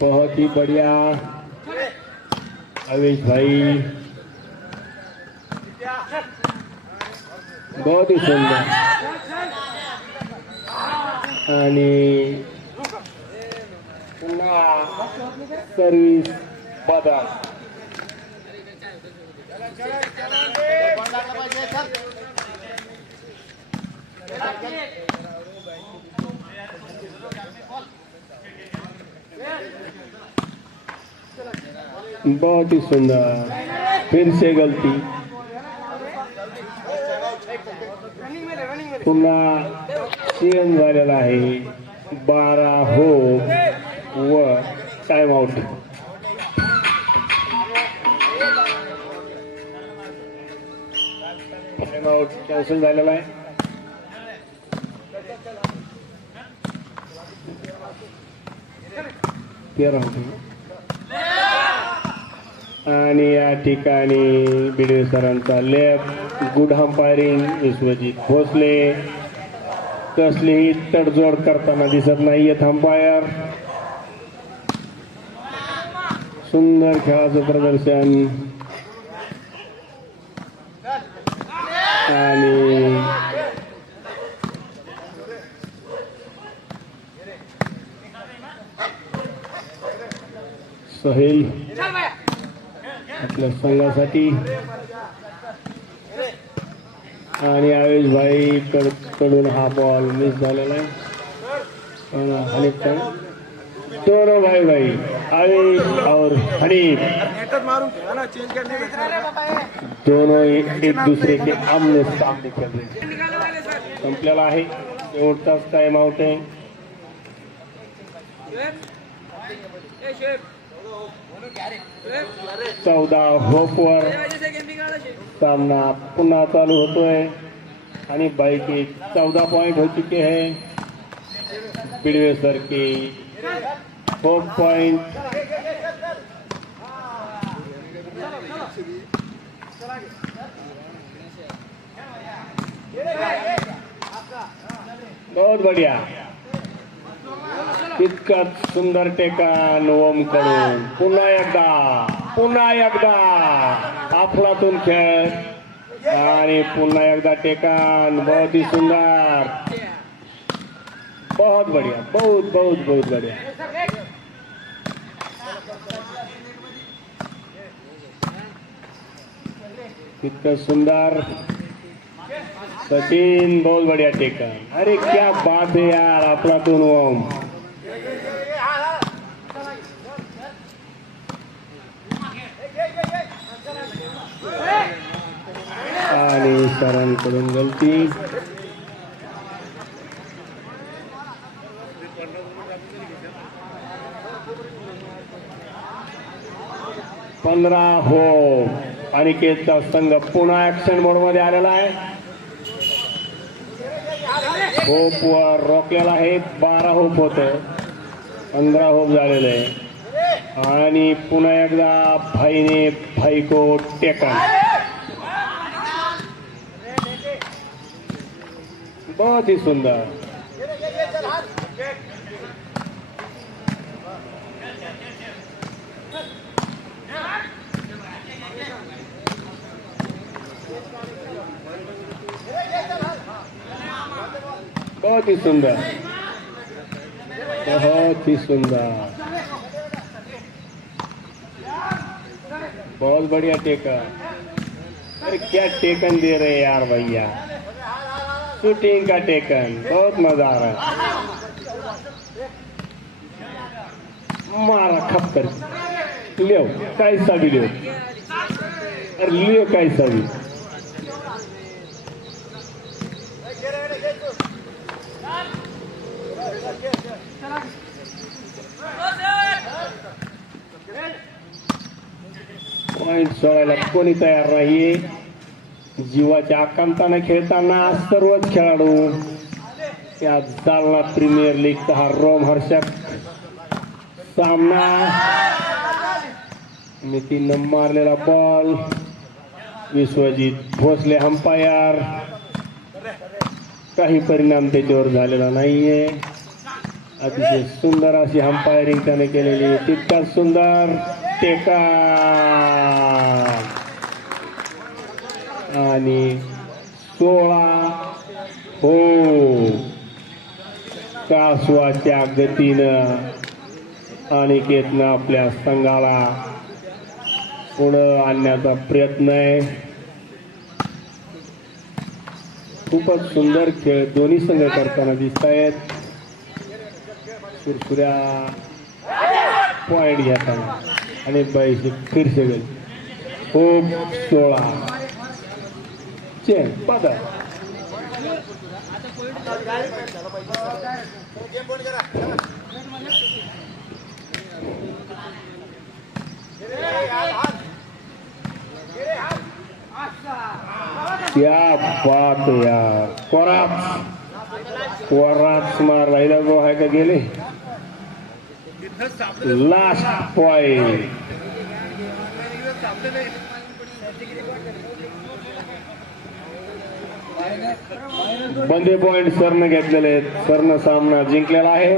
बहुत ही बढ़िया आवेश भाई, बहुत ही सुंदर आणि पुन्हा सर्विस बदल। बहुत ही सुंदर, फिर से गलती, पुन्हा सीएन झालेला आहे 12 हो व time out. Time out cancel झालेला आहे। आणि या ठिकाणी भिडे सरांचा left, good umpiring Vishwajit Bhosale, कसलीही तडजोड करताना दिसत नाहीयेत अंपायर। सुंदर खेळाचं प्रदर्शन आणि सोहेल आपल्या संघासाठी आणि आवेश भाई कडून हा बॉल मिस झालेला आहे। दोनों भाई आवेश और हनीफ दोनों एक दूसरे के आमने सामने खेल रहे। संपलेला आहे, शेवटचाच टाइम आउट आहे। चौदा होपवर सामना पुन्हा चालू होतोय आणि बाई के 14 पॉइंट हो चुके हैं। बिड़वे सर के होप पॉइंट बहुत बढ़िया, इतकंच सुंदर टेकान ओम कडून पुन्हा एकदा अफलातून खेळ आणि पुन्हा एकदा टेकान, बहुत ही सुंदर, बहुत बढ़िया, बहुत बहुत बहुत बढ़िया। इतना सुंदर सचिन, बहुत बढ़िया टेकन, अरे क्या बात है यार, अफलातून ओम। आणि सरांकडून गलती, पंधरा हो अनिकेतचा संघ पुन्हा ऍक्शन मोड मध्ये आलेला आहे। होप वर रोखलेला आहे, 12 होप होत, 15 होप झालेले आहे। आणि पुन्हा एकदा भाईने भाई को टेकन. बहुत ही सुंदर. बहुत ही सुंदर, बहुत ही सुंदर, बहुत बढ़िया टेकन. अरे क्या टेकन दे रहे यार भैया, शूटिंग का टेकन, बहुत मजा आ रहा है. मारा खप कर लियो, कैसा भी लियो. अरे लियो कैसा भी. पॉइंट सोडायला कोणी तयार नाहीये. जीवाच्या आकांताने खेळताना सर्वच खेळाडू या जालना प्रीमियर लीगचा हा रोमहर्षक सामना. नितीन मारलेला बॉल, विश्वजित भोसले अंपायर, काही परिणाम त्याच्यावर झालेला नाहीये. अतिशय सुंदर अशी अंपायरिंग त्याने केलेली आहे. तितकाच सुंदर टेका आणि 16 हो. कासवाच्या गतीनं अनिकेतनं आपल्या संघाला पुढं आणण्याचा प्रयत्न आहे. खूपच सुंदर खेळ दोन्ही संघ करताना दिसत आहेत. सुरसुऱ्या पॉइंट घेताना आणि पैसे फिर से गेले. खूप 16 चेन बदल. क्या बात है यार. कोराच मारला. हिला गो आहे का गेले. Last point. बंदे पॉइंट सरनं घेतलेले आहेत. सरनं सामना जिंकलेला आहे.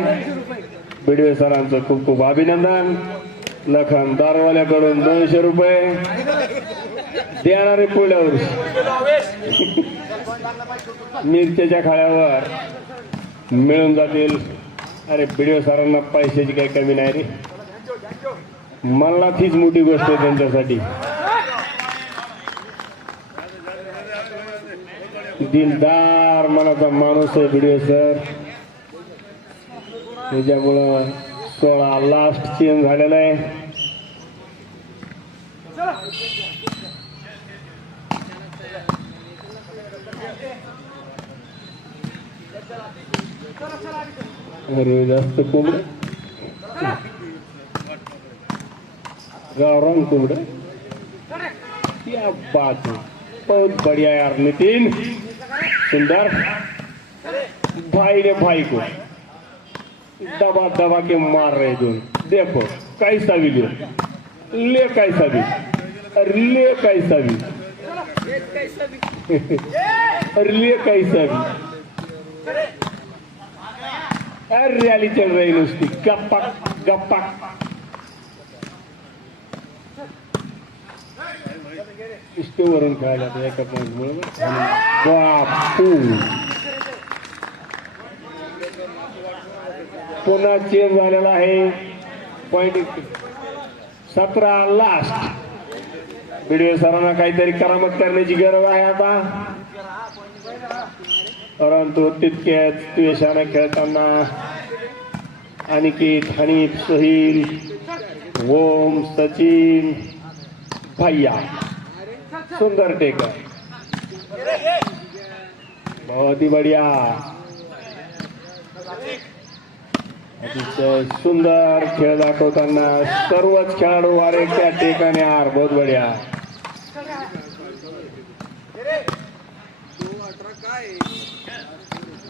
बिडवे सरांचं खूप खूप अभिनंदन. लखन दारवाल्याकडून 200 रुपये देणारे पुढल्या वर्षी मिरच्याच्या खाळ्यावर मिळून जातील. अरे बिडवे सरांना पैशाची काही कमी नाही रे. मला तीच मोठी गोष्ट आहे त्यांच्यासाठी. दिलदार मनाचा माणूस आहे बिडवे सर. त्याच्यामुळं 16 लास्ट चेंज झालेला आहे. अरे जास्त कोंबड गावरान कोंबड. क्या बात है. बहुत बढ़िया यार नितिन. सुंदर. भाई ने भाई को दबा दबा के मार रहे दोनों. देखो कैसा भी ले कैसा भी. अरे ले कैसा भी. अरे ले कैसा भी. अरे रॅली चल रही नुसती गप्पा गप्पा. वरून खेळायला तर एका पॉइंट बरोबर. बापू पुन्हा चेंज झालेला आहे. Point 17 last. बिडवे सरांना काहीतरी करामत करण्याची गरज आहे आता. परंतु तितक्याच द्वेषाने खेळताना अनिकेत, हनीफ, सोहिल, ओम, सचिन, भैया. सुंदर टेकर. बहुत ही बढ़िया. अतिशय सुंदर खेळ दाखवताना सर्वच खेळाडू. अरे त्या टेकाने यार बहुत बढ़िया.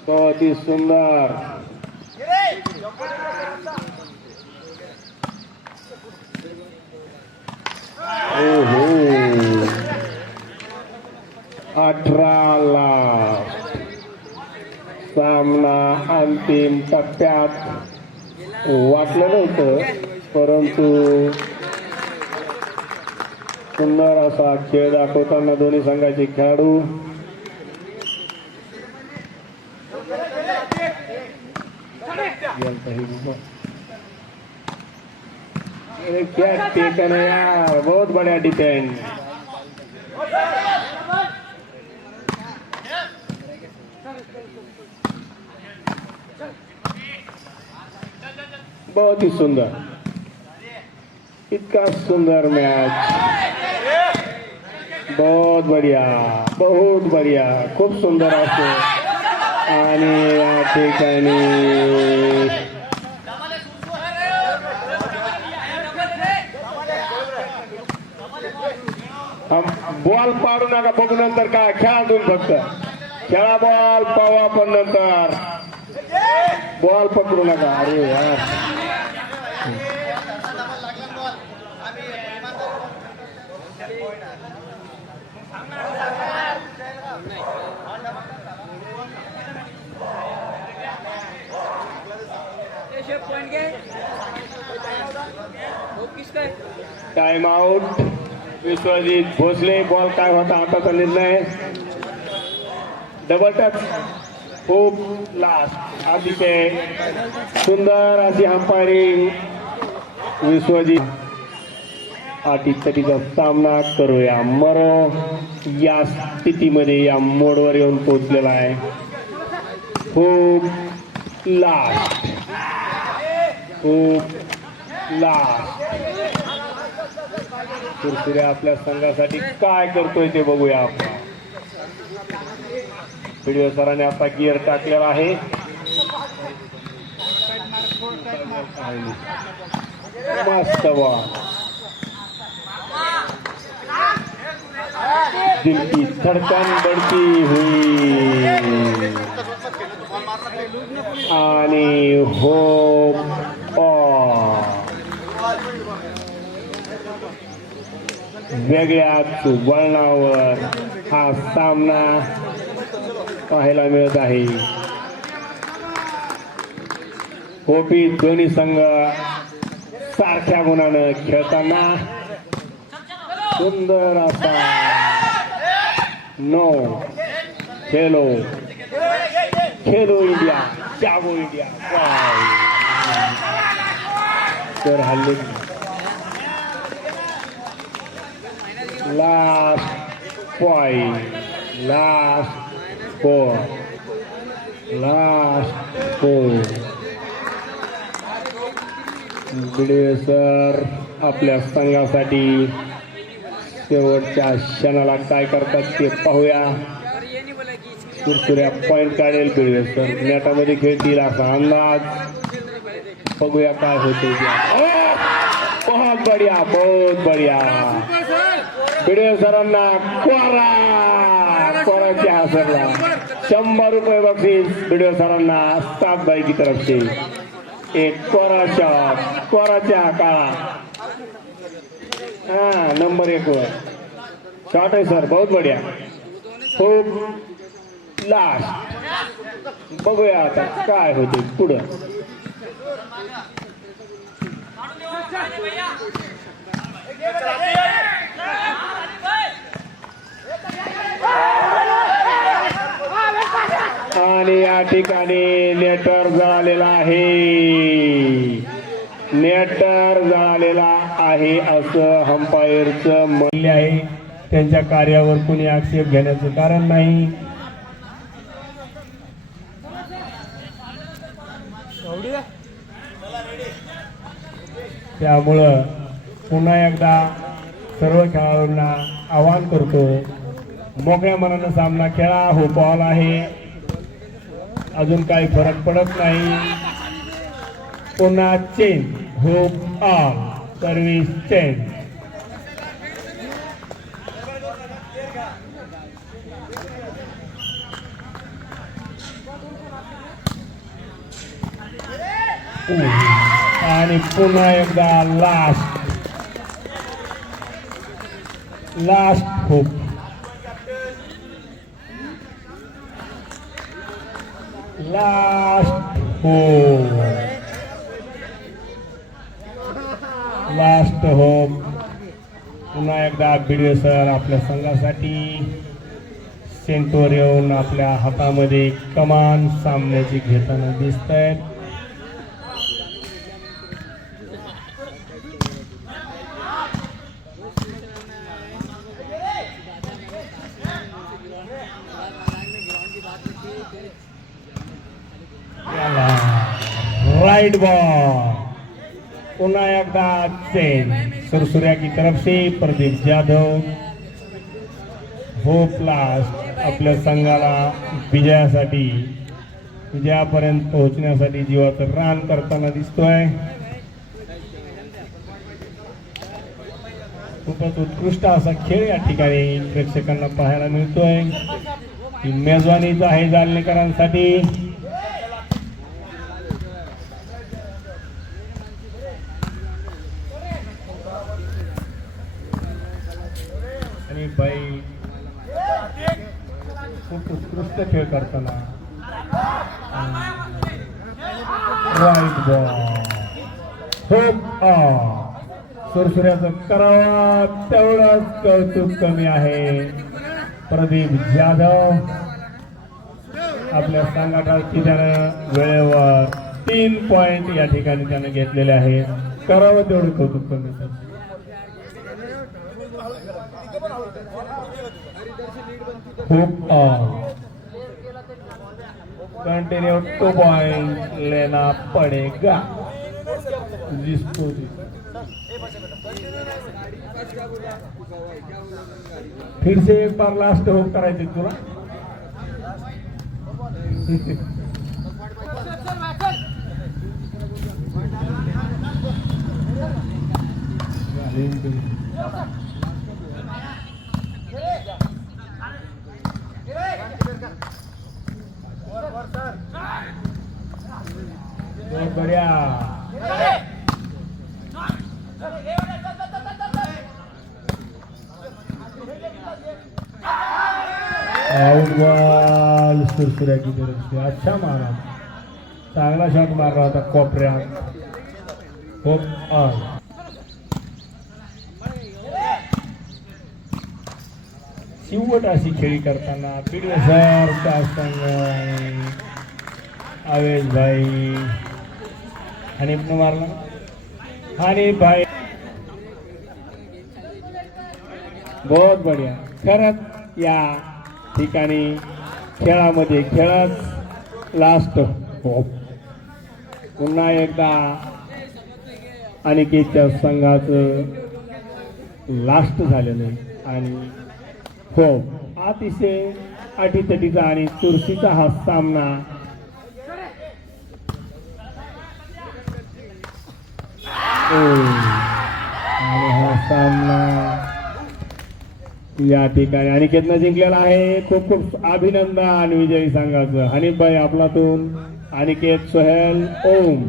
बहुत ही सुंदर. ओहो 18 सामना अंतिम टप्प्यात वाटलं नव्हतं, परंतु सुंदर असा खेळ दाखवताना दोन्ही संघाचे खेळाडू क्या टेकन है यार, बहुत बढ़िया डिफेंस। बहुत ही सुंदर, इतका सुंदर मैच, बहुत बढ़िया, खूप सुंदर असो। आणि या ठिकाणी बॉल पाडू नका, बघू नंतर काय खेळा, तुम्ही फक्त खेळा, बॉल पावा पण नंतर बॉल पकडू नका। अरे यार time out, Vishwajit Bhosale. Ball काय होता आताचा निर्णय, डबल टच, खूप लास्ट, अतिशय सुंदर अशी अंपायरिंग विश्वजित। अटीतटीचा सामना करूया, मरो या स्थितीमध्ये या मोडवर येऊन पोहोचलेला आहे। खूप लास्ट, सुरसुऱ्या आपल्या संघासाठी काय करतोय ते बघूया आपण। व्हिडिओ सरांनी आता गिअर टाकलेला आहे। मस्त बॉल, दिल की धड़कन बढ़ती हुई आणि हो वेगळ्याच वळणावर हा सामना पाहायला मिळत आहे। होपी दोन्ही संघ सारख्या गुणानं खेळताना सुंदर असा नो खेलो इंडिया, जागो इंडिया तर हल्ली last point, last four, Bhide sir आपल्या संघासाठी शेवटच्या क्षणाला काय करतात ते पाहूया। सुरसुऱ्या पॉइंट काढेल भिडे सर, नेटामध्ये खेळतील असा अंदाज, बघूया काय होते। बहुत बढ़िया भिडे सरांना कोराच्या हसरला 100 रुपये बक्षीस भिडे सरांना 7 भाई की तरफ से। एक कोरा शॉट, कोराच्या काळा, हाँ नंबर 1 वर शॉट है सर, बहुत बढ़िया, खूप लास्ट, बघूया आता काय होते पुढं। आणि या ठिकाणी नेटर जळालेला आहे, असं अंपायरचं म्हणणे आहे। त्यांच्या कार्यावर कुणी आक्षेप घेण्याचं कारण नाही। त्यामुळं पुन्हा एकदा सर्व खेळाडूंना आवाहन करतो, मोकळ्या मनानं सामना खेळा। हो बॉल आहे, अजून काही फरक पडत नाही। पुन्हा change, hope all, service change. आणि पुन्हा एकदा लास्ट होप. Last hope. पुन्हा एकदा भिडे सर आपल्या संघासाठी सेंटवर येऊन आपल्या हातामध्ये कमान सामन्याची घेताना दिसत आहेत. Right ball. पुन्हा एकदा चेन सुरसुर्या की तरफ से प्रदीप जाधव. होप लास्ट आपल्या संघाला विजयापर्यंत पोहोचण्यासाठी जीवाचं रान करताना दिसतोय. खूपच उत्कृष्ट असा खेळ या ठिकाणी प्रेक्षकांना पाहायला मिळतोय. ही मेजवानीच आहे जालनेकरांसाठी. आणि बाई खूप उत्कृष्ट खेळ करताना. Right ball. होप सुरसुर्याचं करावा तेवढंच कौतुक कमी आहे. प्रदीप जाधव आपल्या संघासाठी त्यानं वेळेवर 3 पॉइंट या ठिकाणी त्यानं घेतलेले आहे. करावं तेवढं कौतुक कमी. कंटिन्यू 2 पॉइंट लेना पडेगा जिसको. फिर से एक बार लास्ट होप करायचे तुला. बहुत बढ़िया. आउट बॉल सुरसुर्या की तरफ से. अच्छा मारा. चांगला शॉट मारला होता कोपऱ्यात. Hope on. शिवट अशी खेळी करताना पिडसर चा संघ आवेश भाई हनीफने मारला. हनीफ भाई बहुत बढ़िया. खरंच या ठिकाणी खेळामध्ये खेळच लास्ट होप. पुन्हा एकदा अनिकेतच्या संघाचं लास्ट झालेलं आहे. आणि होप अतिशय अटीतटीचा आणि चुरशीचा हा सामना आणि हा सामना या ठिकाणी अनिकेतनं जिंकलेला आहे. खूप खूप अभिनंदन विजयी संघाचं. हनीफ भाई आपलातून अनिकेत, सोहेल, ओम.